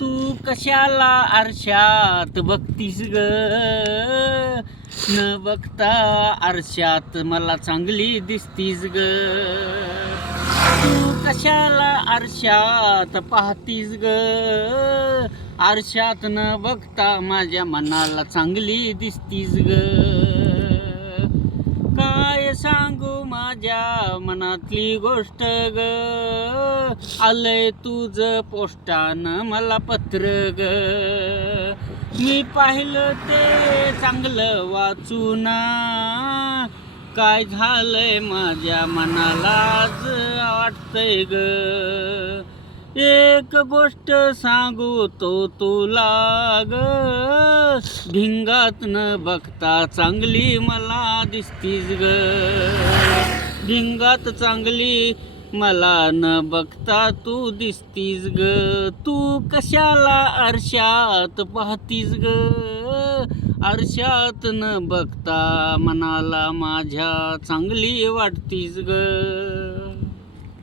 तू कशाला आरशात बघतीस ग, न बघता आरशात मला चांगली दिसतीस ग. तू कशाला आरशात पाहतीस ग, आरशात न बघता माझ्या मनाला चांगली दिसतीस ग. काय सांगू माझ्या मनातली गोष्ट ग, आलंय तुझं पोस्टानं मला पत्र ग. मी पाहिलं ते चांगलं वाचूना, काय झालंय माझ्या मनाला आज वाटतंय ग. एक गोष्ट सांगू तो तुला ग, भिंगात न बघता चांगली मला दिसतीस ग. भिंगात चांगली मला न बघता तू दिसतीस ग. तू कशाला आरशात पाहतीस ग, आरशात न बघता मनाला माझ्या चांगली वाटतीस ग.